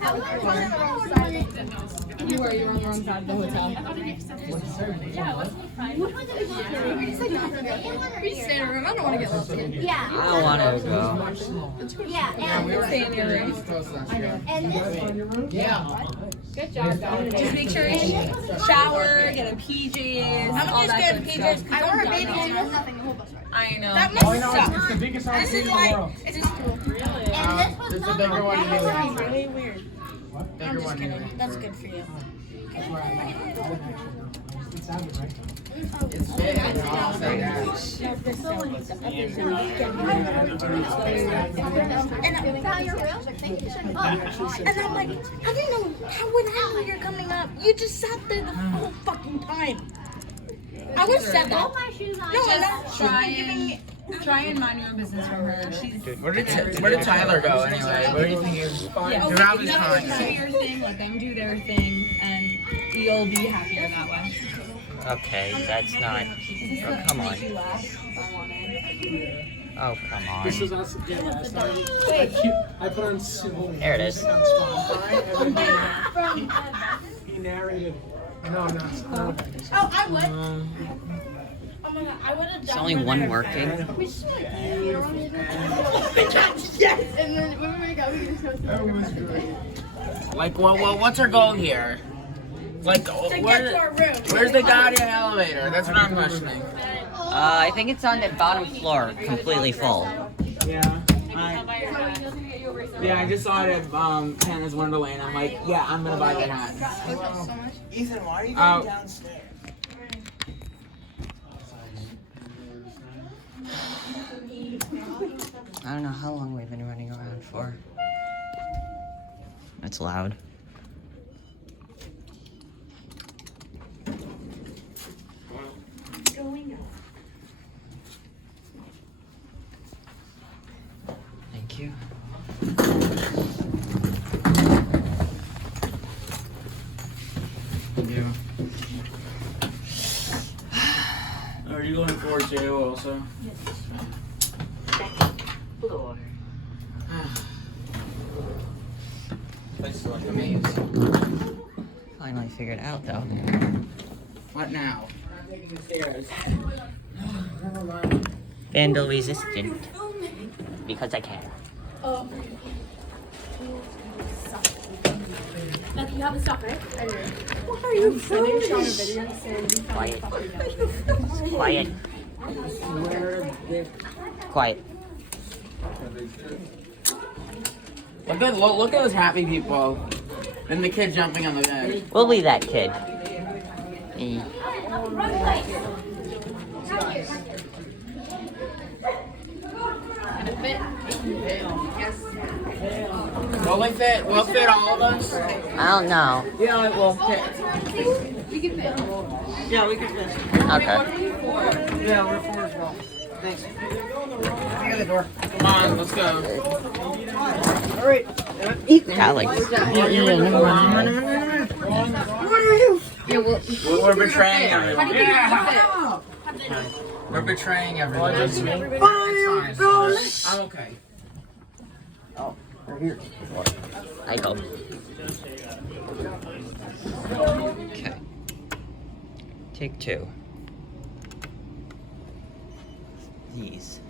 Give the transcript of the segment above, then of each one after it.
You were on the wrong side of the hotel. We stay in a room. I don't want to get lost again. Yeah. I don't want to go. Yeah. And Stay in your room. And this. Yeah. Good job, guys. Just make sure you shower, get a PJs. I'm all just that getting good PJs. stuff. I wore a bathing suit. That's nothing. The whole bus ride. I know. That Oh, must no, suck. it's the biggest This outfit is in the like, world. this is cool. And this was It's a not bigger one than the other. Really weird. What? I'm just kidding. That's good for you. That's where I didn't actually know. It sounded right. It's big. And found your rails. Like, thank you. And I'm like, how do you know? How would I know you're coming up? You just sat there the whole fucking time. I would have said that. All my shoes on. No, I'm not. Try and mind your own business from her. She's Where did Tyler go anyway? Where do you think he was? yeah, You're out of you his have to time. do your thing, let them do their thing, and you'll be happier that way. Okay, that's not. Oh, come on. Oh, come This on. was us again last time. I put on civil. There it is. On Spotify, and then he narrated. No, it's not. Oh, I would. Oh my god, I would have It's done only one working. And then when we got, we just go That was great. Like, what's our goal here? Like, to get to our room. where's the goddamn elevator? That's what I'm questioning. I think it's on the bottom floor, completely full. Yeah, I just saw it at Hannah's Wonderland. I'm like, yeah, I'm gonna buy that hat. Ethan, why are you going downstairs? I don't know how long we've been running around for. It's loud. Thank you. Yeah. Are you going for jail also? Place like a maze. Finally figured it out though. What now? Vandal resistant. Because I can. Like, you have the stuff, right? I do. What are you filming? Quiet. Quiet. Quiet. Look at those happy people. And the kid jumping on the bed. We'll be that kid. Eh. Will it fit all of us? I don't know. Yeah, it will fit. We can fit. Yeah, we can fit. Okay. Yeah, we're four as well. Thanks. Come on, let's go. Alex. We're betraying How do everyone. you think it's gonna fit? We're betraying everyone. I'm okay. I go. Okay. Take two. These.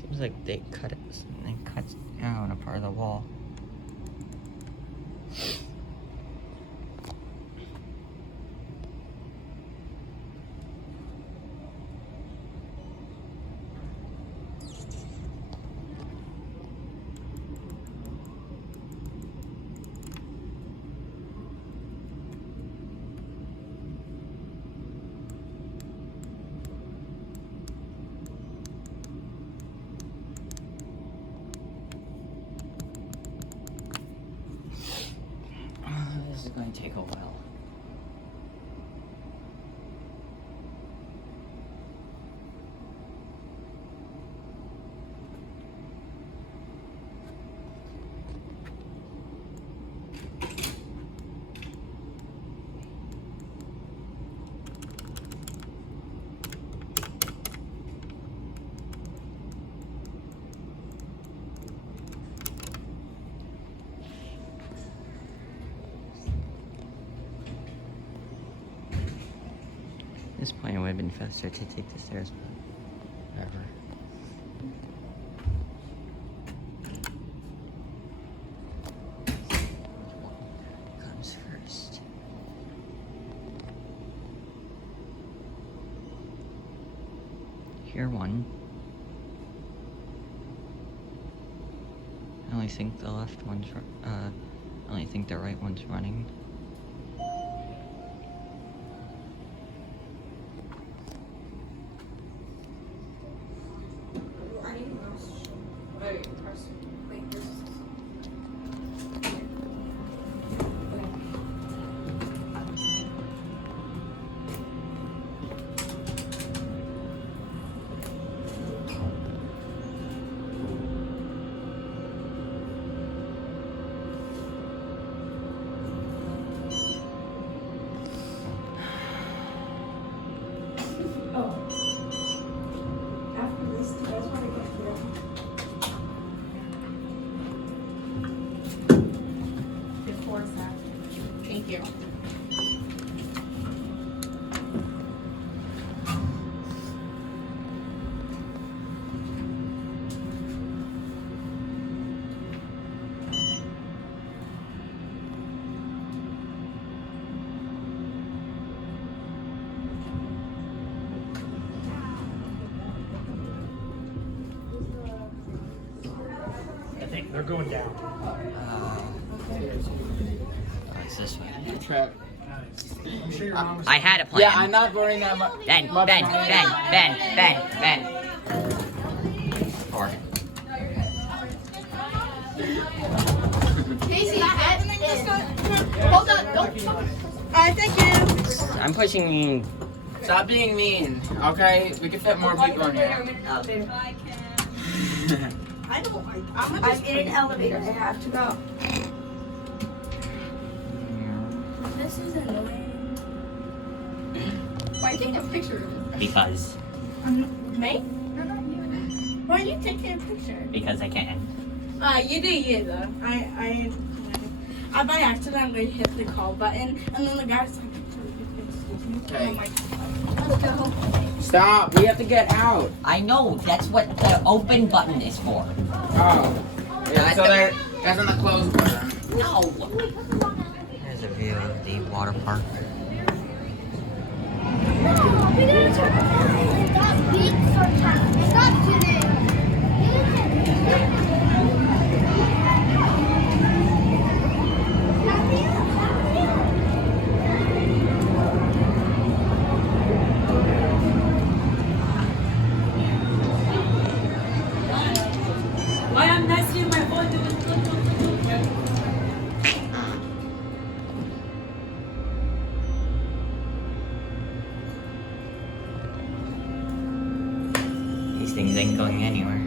Seems like they cut it and cut down a part of the wall. This is going to take a while. this point, it would have been faster to take the stairs, but whatever. Comes first. Here one. I only think the left one's I only think the right one's running. Thank you. I think they're going down. It's this way. Trap. I'm sure your mom was. I had a plan. Yeah, I'm not burning that much. Ben. Four. Casey, hold on, don't. Thank you. I'm pushing mean. Stop being mean, okay? We can fit more people in here. I don't like. I'm in an elevator. I have to go. This is annoying. Why take a picture of it? Because. Me? Why are you taking a picture? Because I can. You do you though. I by accidentally hit the call button, and then the guy's like, Okay. I'm like, Let's go. Stop, we have to get out. I know. That's what the open button is for. Oh. Yeah, so that's on the close button. No. Here's a view of the water park. No, we gotta turn around. It got beat sometimes. It's not today. Why I'm not seeing my phone doing? These things ain't going anywhere.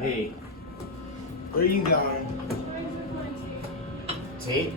Hey, where are you going? Tate?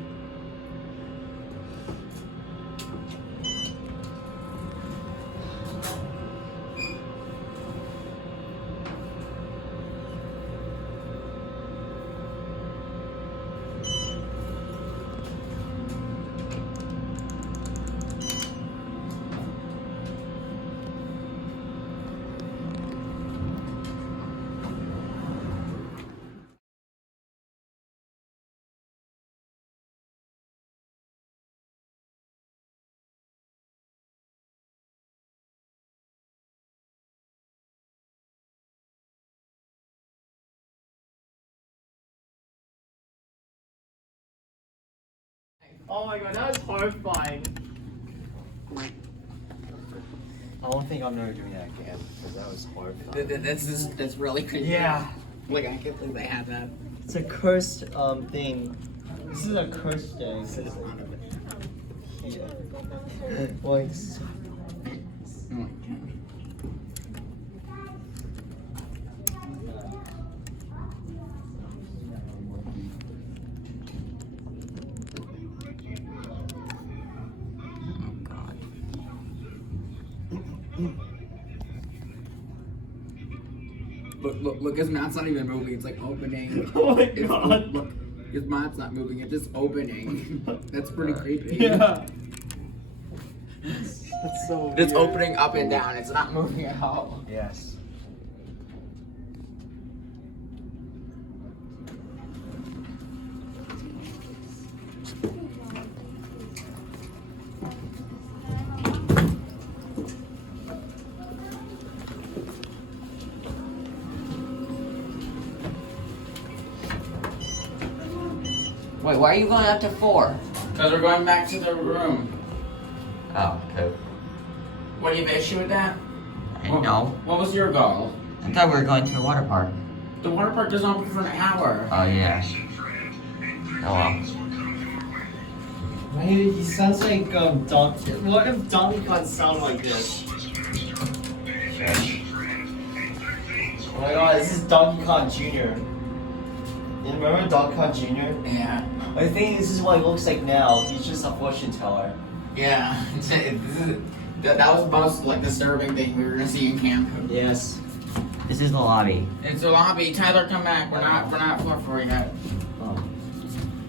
Oh my god, that was horrifying. I don't think I'm never doing that again because that was horrifying. That's really creepy. Yeah, Like, I can't believe they have that. it's a cursed thing. This is a cursed thing. Boys. Oh god. Look, his mouth's not even moving. It's like opening. Oh my It's, god. look, his mouth's not moving. It's just opening. That's pretty creepy. Yeah. That's so It's weird. opening up and down. It's not moving at all. Yes. Wait, why are you going up to 4? Because we're going back to the room. Oh, okay. What do you have an issue with that? I know. What was your goal? I thought we were going to the water park. The water park doesn't open for an hour. Oh, yeah. Oh, well. He sounds like Donkey. What if Donkey Kong sound like this? Oh my god, this is Donkey Kong Jr. You remember Donkey Kong Jr.? Yeah. I think this is what he looks like now. He's just a fortune teller. Yeah. That was the most like disturbing thing we were gonna see in camp. Yes. This is the lobby. It's the lobby. Tyler, come back. We're not far for yet. Oh.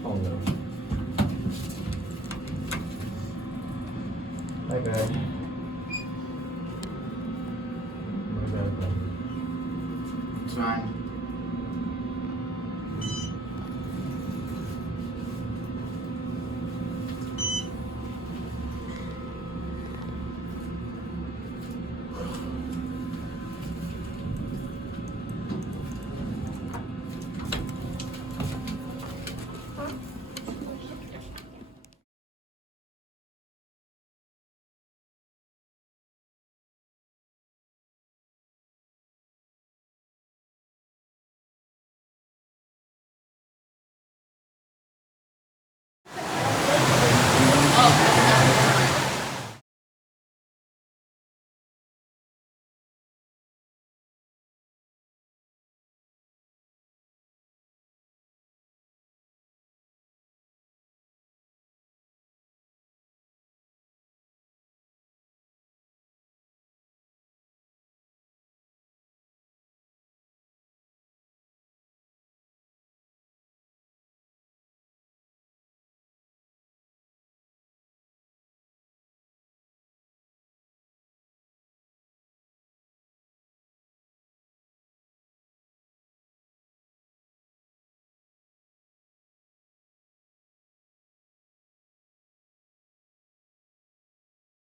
Oh no. My bad.